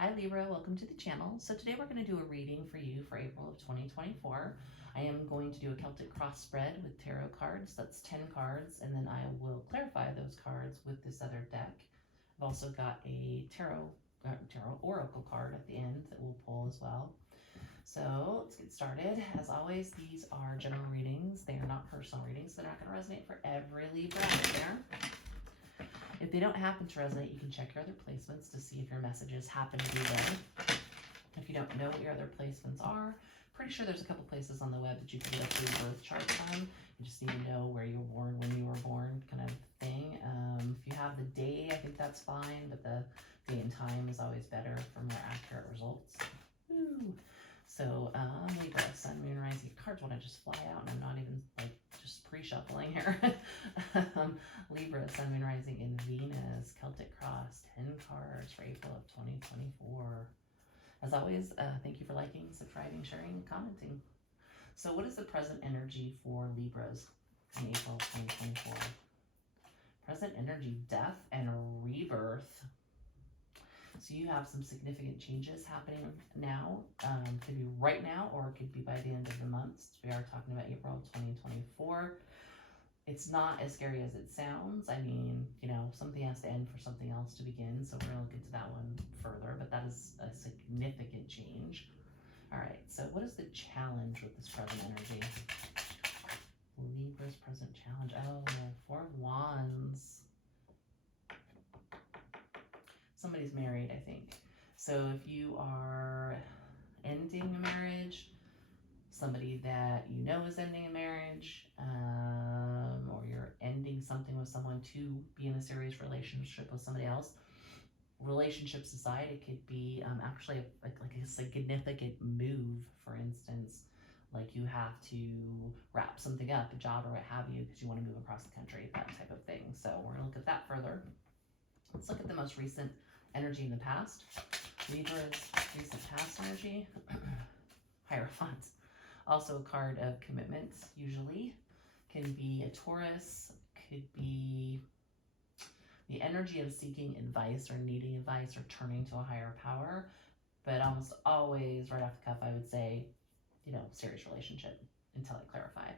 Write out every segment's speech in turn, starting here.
Hi Libra, welcome to the channel. So today we're going to do a reading for you for April of 2024. I am going to do a Celtic cross spread with tarot cards. That's 10 cards, and then I will clarify those cards with this other deck. I've also got a tarot oracle card at the end that we'll pull as well. So let's get started. As always, these are general readings. They are not personal readings. They're not going to resonate for every Libra out there. If they don't happen to resonate, you can check your other placements to see if your messages happen to be there. If you don't know what your other placements are, pretty sure there's a couple places on the web that you can get a free birth chart from. You just need to know where you were born, when you were born, kind of thing. If you have the day, I think that's fine, but the day and time is always better for more accurate results. Woo. So Libra, Sun, Moon, Rising. Cards want to just fly out, and I'm not even like just pre-shuffling here. Libra, Sun, Moon, Rising in Venus, Celtic Cross, 10 cards for April of 2024. As always, thank you for liking, subscribing, sharing, and commenting. So what is the present energy for Libras in April 2024? Present energy, death and rebirth. So you have some significant changes happening now. Could be right now, or it could be by the end of the month. We are talking about April of 2024. It's not as scary as it sounds. I mean, you know, something has to end for something else to begin. So we're going to look into that one further, but that is a significant change. All right, so what is the challenge with this present energy? Libra's present challenge. Oh, 4 of Wands. Somebody's married, I think. So if you are ending a marriage, somebody that you know is ending a marriage, or you're ending something with someone to be in a serious relationship with somebody else. Relationships aside, it could be actually like a significant move, for instance, like you have to wrap something up, a job or what have you, because you want to move across the country, that type of thing. So we're going to look at that further. Let's look at the most recent energy in the past. Libra's recent past energy. Hierophant. Also a card of commitment, usually. Can be a Taurus, could be the energy of seeking advice or needing advice or turning to a higher power. But almost always, right off the cuff, I would say, you know, serious relationship until I clarify.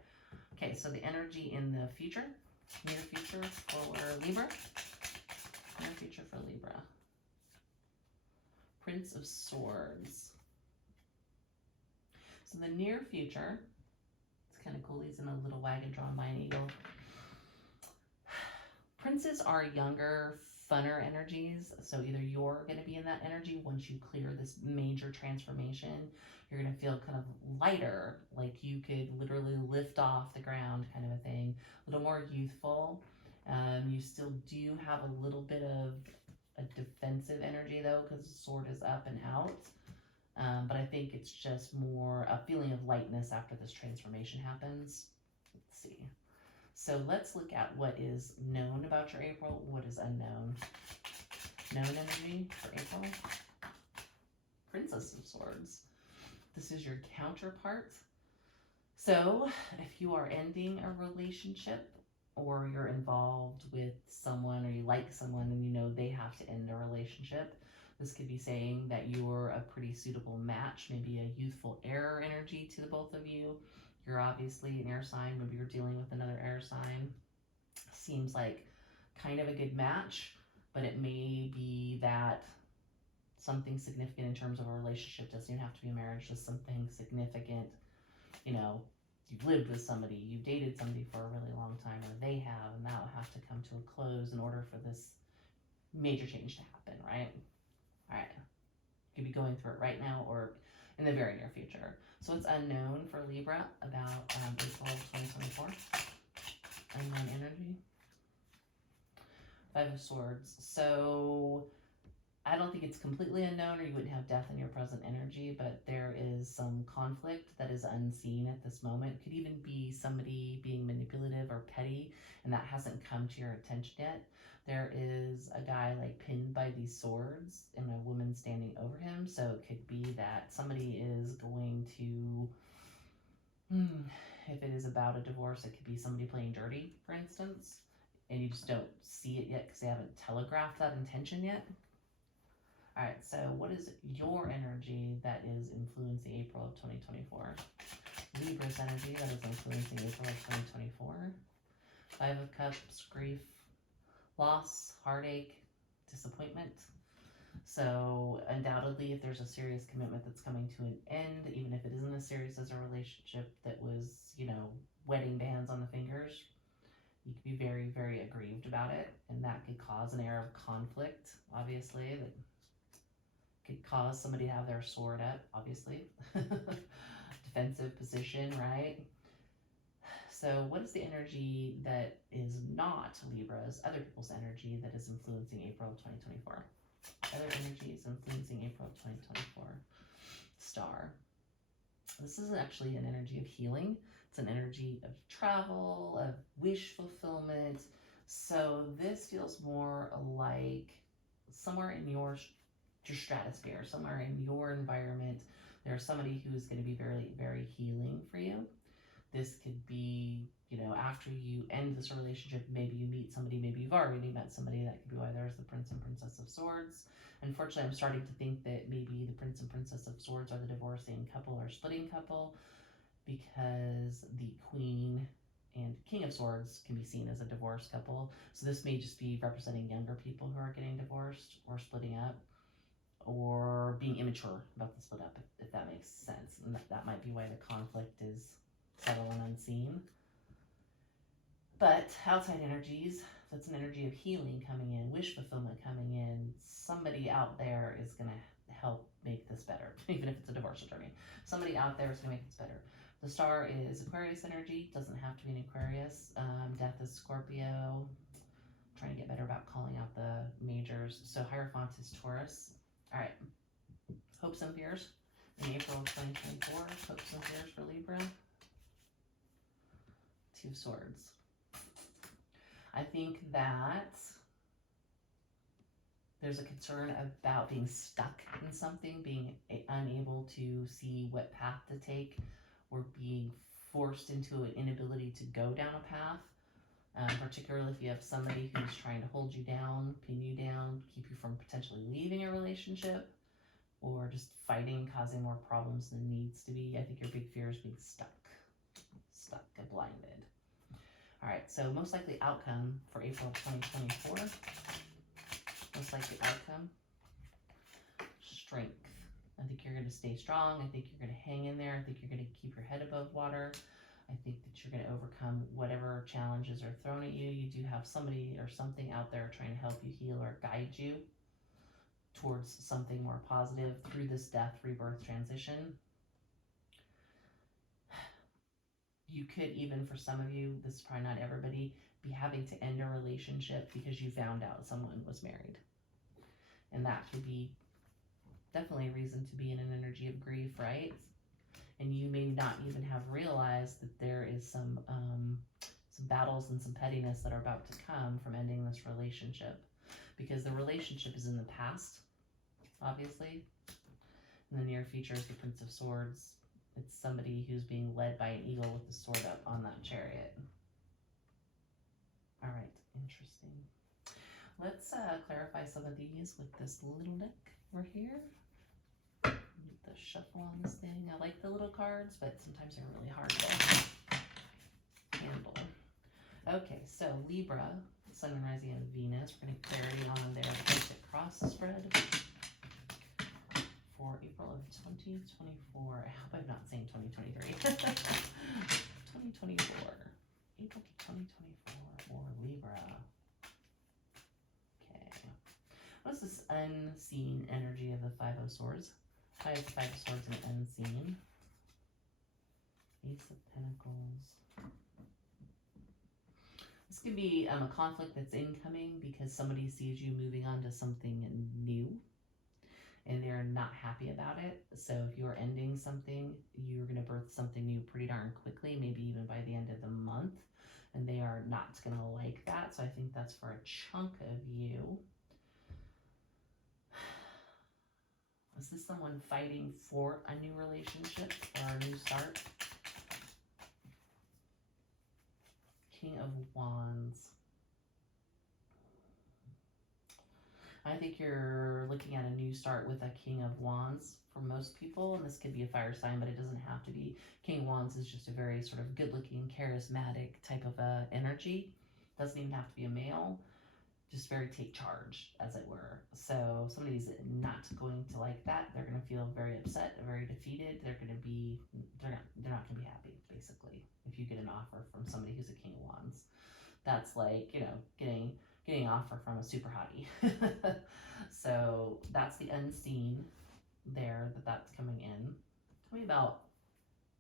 Okay, so the energy in the future, near future for Libra. Near future for Libra. Prince of Swords. So the near future, it's kind of cool. He's in a little wagon drawn by an eagle. Princes are younger, funner energies. So either you're going to be in that energy once you clear this major transformation. You're going to feel kind of lighter, like you could literally lift off the ground kind of a thing. A little more youthful. You still do have a little bit of a defensive energy though, because the sword is up and out. But I think it's just more a feeling of lightness after this transformation happens. Let's see. So let's look at what is known about your April, what is unknown. Known energy for April. Princess of Swords. This is your counterpart. So if you are ending a relationship, or you're involved with someone, or you like someone and you know they have to end a relationship, this could be saying that you're a pretty suitable match, maybe a youthful air energy to the both of you. You're obviously an air sign, maybe you're dealing with another air sign. Seems like kind of a good match, but it may be that something significant in terms of a relationship doesn't even have to be a marriage, just something significant, you know, you've lived with somebody, you've dated somebody for a really long time, or they have, and that will have to come to a close in order for this major change to happen, right? All right. You could be going through it right now or in the very near future. So it's unknown for Libra about April 2024. Unknown energy. 5 of Swords. So I don't think it's completely unknown, or you wouldn't have death in your present energy, but there is some conflict that is unseen at this moment. Could even be somebody being manipulative or petty, and that hasn't come to your attention yet. There is a guy like pinned by these swords and a woman standing over him. So it could be that somebody is going to, if it is about a divorce, it could be somebody playing dirty, for instance, and you just don't see it yet because they haven't telegraphed that intention yet. All right, so what is your energy that is influencing April of 2024? Libra's energy that is influencing April of 2024. Five of Cups, grief, loss, heartache, disappointment. So undoubtedly, if there's a serious commitment that's coming to an end, even if it isn't as serious as a relationship that was, you know, wedding bands on the fingers, you could be very, very aggrieved about it, and that could cause an air of conflict, obviously, that could cause somebody to have their sword up, obviously. Defensive position, right? So what is the energy that is not Libra's, other people's energy that is influencing April of 2024? Other energies influencing April of 2024. Star. This is actually an energy of healing. It's an energy of travel, of wish fulfillment. So this feels more like somewhere in your stratosphere, somewhere in your environment, there's somebody who's going to be very, very healing for you. This could be, you know, after you end this relationship, maybe you meet somebody, maybe you've already met somebody. That could be why there's the Prince and Princess of Swords. Unfortunately, I'm starting to think that maybe the Prince and Princess of Swords are the divorcing couple or splitting couple, because the Queen and King of Swords can be seen as a divorced couple. So this may just be representing younger people who are getting divorced or splitting up, or being immature about the split up, if that makes sense. And that might be why the conflict is subtle and unseen. But outside energies, that's an energy of healing coming in, wish fulfillment coming in. Somebody out there is going to help make this better, even if it's a divorce attorney. Somebody out there is going to make this better. The star is Aquarius energy, doesn't have to be an Aquarius. Death is Scorpio. I'm trying to get better about calling out the majors. So Hierophant is Taurus. All right, hopes and fears in April of 2024. Hopes and fears for Libra. Two of Swords. I think that there's a concern about being stuck in something, being unable to see what path to take, or being forced into an inability to go down a path. Particularly if you have somebody who's trying to hold you down, pin you down, keep you from potentially leaving a relationship, or just fighting, causing more problems than needs to be. I think your big fear is being stuck, and blinded. All right, so most likely outcome for April of 2024. Most likely outcome, strength. I think you're going to stay strong. I think you're going to hang in there. I think you're going to keep your head above water. I think that you're going to overcome whatever challenges are thrown at you. You do have somebody or something out there trying to help you heal or guide you towards something more positive through this death, rebirth, transition. You could even, for some of you, this is probably not everybody, be having to end a relationship because you found out someone was married. And that could be definitely a reason to be in an energy of grief, right? And you may not even have realized that there is some battles and some pettiness that are about to come from ending this relationship, because the relationship is in the past, obviously. In the near future is the Prince of Swords. It's somebody who's being led by an eagle with the sword up on that chariot. All right, interesting. Let's clarify some of these with this little deck right here. The shuffle on this thing. I like the little cards, but sometimes they're really hard to handle. Okay, so Libra, Sun, Rising, and Venus. We're going to clarity on their basic cross spread for April of 2024. I hope I'm not saying 2023. 2024. April 2024 for Libra. Okay. What is this unseen energy of the Five of Swords? Five of Swords and unseen. Ace of Pentacles. This could be a conflict that's incoming because somebody sees you moving on to something new and they're not happy about it. So if you're ending something, you're going to birth something new pretty darn quickly, maybe even by the end of the month, and they are not going to like that. So I think that's for a chunk of you. Is this someone fighting for a new relationship or a new start? King of Wands. I think you're looking at a new you start with a King of Wands for most people, and this could be a fire sign, but it doesn't have to be. King of Wands is just a very sort of good-looking, charismatic type of energy. Doesn't even have to be a male. Just very take charge, as it were. So somebody's not going to like that. They're going to feel very upset, very defeated. They're not going to be happy, basically, if you get an offer from somebody who's a King of Wands. That's like, you know, getting an offer from a super hottie. So that's the unseen there, that's coming in. Tell me about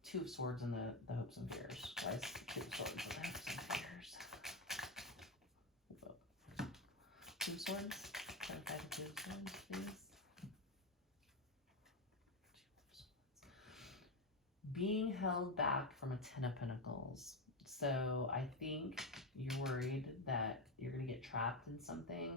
Two of Swords and the hopes and fears. Why is Two of Swords and the hopes and fears? Two of Swords? Clarify the Two of Swords, please. Being held back from a Ten of Pentacles. So I think you're worried that you're going to get trapped in something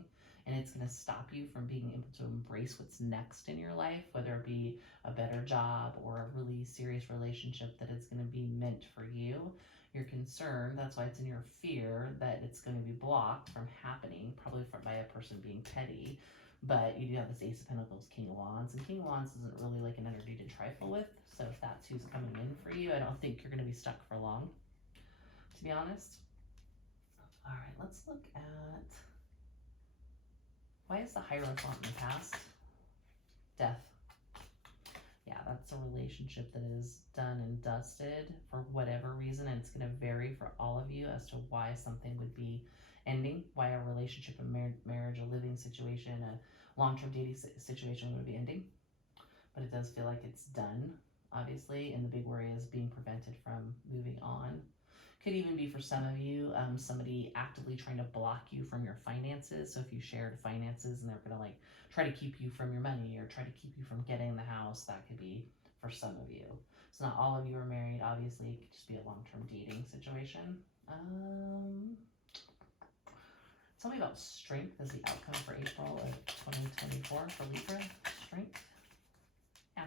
and it's going to stop you from being able to embrace what's next in your life, whether it be a better job or a really serious relationship that is going to be meant for you. You're concerned, that's why it's in your fear, that it's going to be blocked from happening, probably by a person being petty. But you do have this Ace of Pentacles, King of Wands, and King of Wands isn't really like an energy to trifle with. So if that's who's coming in for you, I don't think you're going to be stuck for long, to be honest. All right, let's look at, why is the Hierophant in the past? Death. Yeah, that's a relationship that is done and dusted for whatever reason, and it's going to vary for all of you as to why something would be ending, why a relationship, a marriage, a living situation, a long-term dating situation would be ending. But it does feel like it's done, obviously, and the big worry is being prevented from moving on. Could even be for some of you, somebody actively trying to block you from your finances. So if you shared finances and they're going to like try to keep you from your money or try to keep you from getting the house, that could be for some of you. So not all of you are married, obviously. It could just be a long-term dating situation. Tell me about strength as the outcome for April of 2024 for Libra. Strength. Yeah.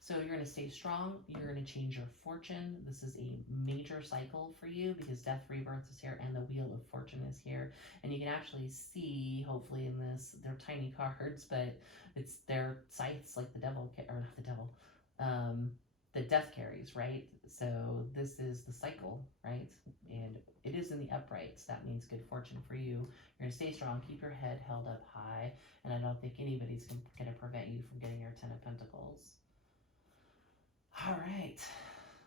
So you're going to stay strong. You're going to change your fortune. This is a major cycle for you because death, rebirth is here and the Wheel of Fortune is here. And you can actually see, hopefully in this, they're tiny cards, but it's their scythes like the devil, or not the devil, the death carries, right? So this is the cycle, right? And it is in the upright, so that means good fortune for you. You're going to stay strong, keep your head held up high, and I don't think anybody's going to prevent you from getting your Ten of Pentacles. All right,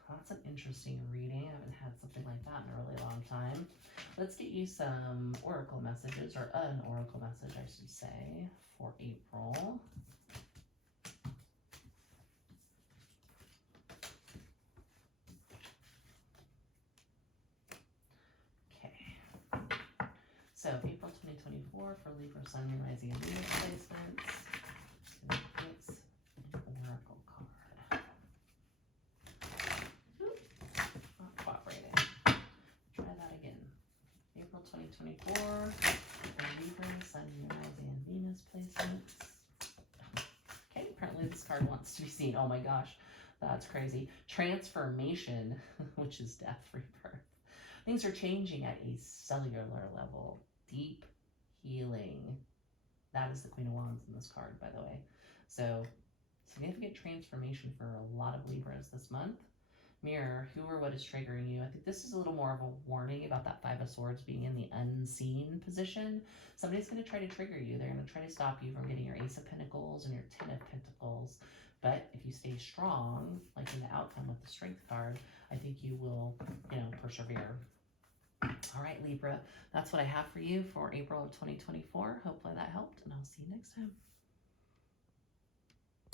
that's an interesting reading. I haven't had something like that in a really long time. Let's get you some oracle messages, or an oracle message, I should say, for April. Okay. So April 2024 for Libra, Sun, Moon, Rising, and Venus placements. Just gonna get an oracle card. Not cooperating. Try that again. April 2024 for Libra, Sun, Moon, Rising, and Venus placements. Okay, apparently this card wants to be seen. Oh my gosh, that's crazy. Transformation, which is death, rebirth. Things are changing at a cellular level. Deep healing. That is the Queen of Wands in this card, by the way. So significant transformation for a lot of Libras this month. Mirror, who or what is triggering you? I think this is a little more of a warning about that Five of Swords being in the unseen position. Somebody's going to try to trigger you. They're going to try to stop you from getting your Ace of Pentacles and your Ten of Pentacles. But if you stay strong, like in the outcome with the Strength card, I think you will, persevere. All right, Libra, that's what I have for you for April of 2024. Hopefully that helped, and I'll see you next time.